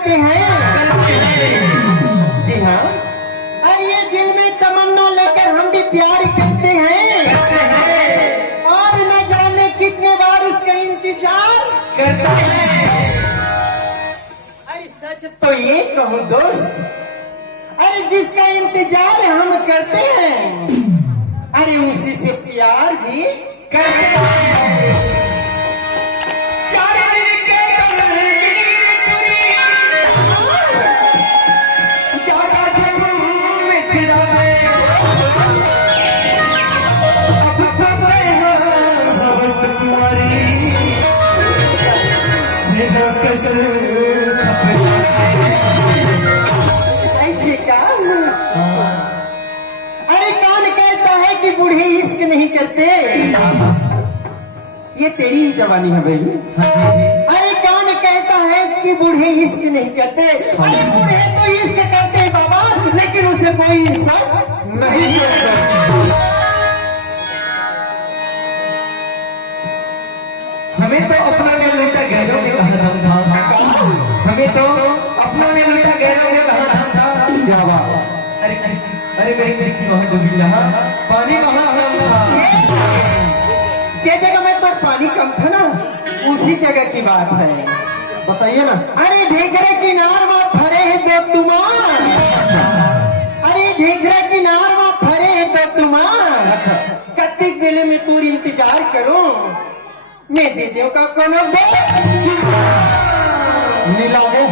करते हैं। जी हाँ, और ये दिल में तमन्ना लेकर हम भी प्यार करते हैं और न जाने कितने बार उसका इंतजार करते हैं। अरे सच तो ये कहूँ दोस्त, अरे जिसका इंतजार हम करते हैं, अरे उसी से प्यार भी करते हैं। चार दिन के ज्यादा जुनून में छिड़ा है। अब तो मैं हवस तुम्हारी सीधा कसर ऐसे का। अरे कौन कहता है कि बूढ़े इश्क नहीं करते? ये तेरी ही जवानी है भाई। अरे कौन कहता है कि बूढ़े इश्क नहीं करते? अरे बूढ़े तो इश्क करते हैं बाबा, लेकिन उसे कोई इंसान नहीं करता। हमें तो अपना में लूटा गैरों ने कहा दम था। हमें तो अपना में लूटा गैरों ने कहा दम था। क्या बात? अरे मेरी किस्ती वहां डूबी जहां पानी वहां कम था। जे जगह में तो पानी कम था ना, उसी जगह की बात है। बताइए ना। अरे ढेकरे किनार में फरे है दो तुमार। अरे ढेकरे किनार में फरे है दो तुमार। अच्छा, कत्तिक बेले में तू इंतजार करो, मैं दे दो का कोनो नीला है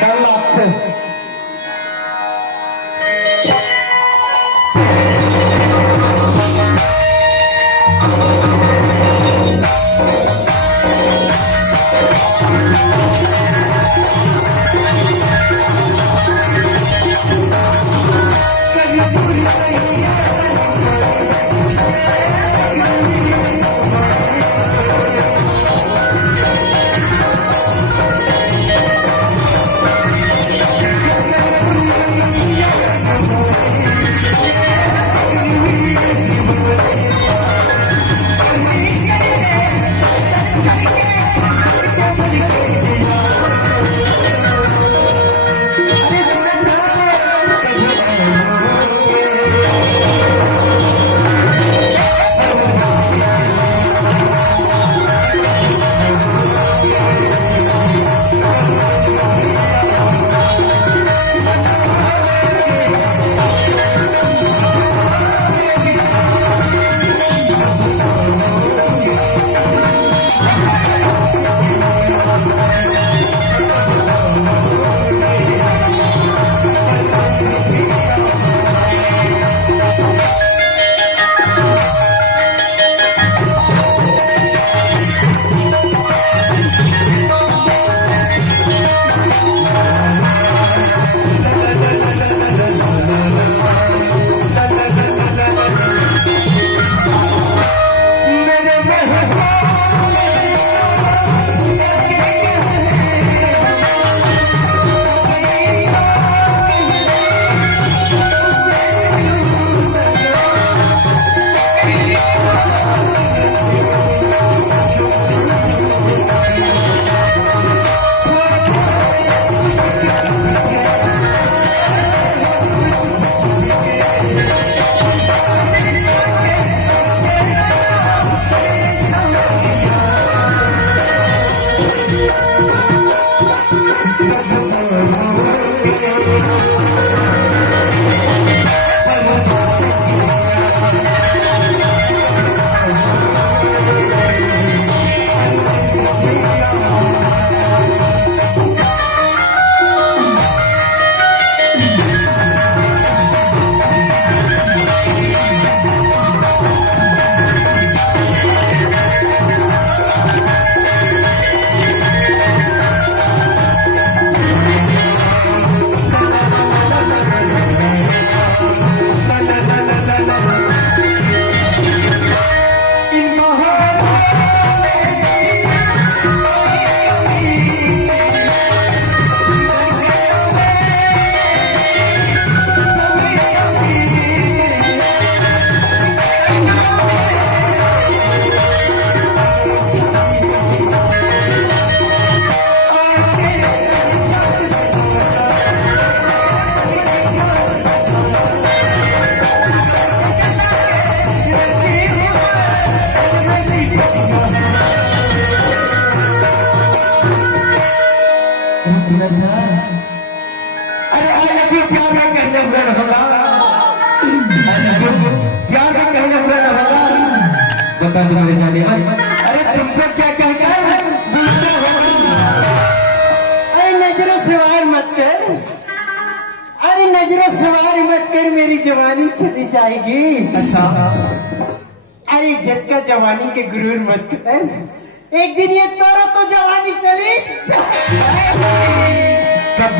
डर लागते। सुना था? अरे आई लव यू प्यार में कहने हुए न होगा, प्यार में कहने हुए न होगा। बता दो मेरे जाने भाई, अरे तुमको क्या कहकर बुलाना होगा? अरे नजरों से वार मत कर, अरे नजरों से वार मत कर, मेरी जवानी चली जाएगी। अच्छा अरे इज्जत का जवानी के गुरूर मत कर, एक दिन ये तोरा तो जवानी चली जाएगी। कब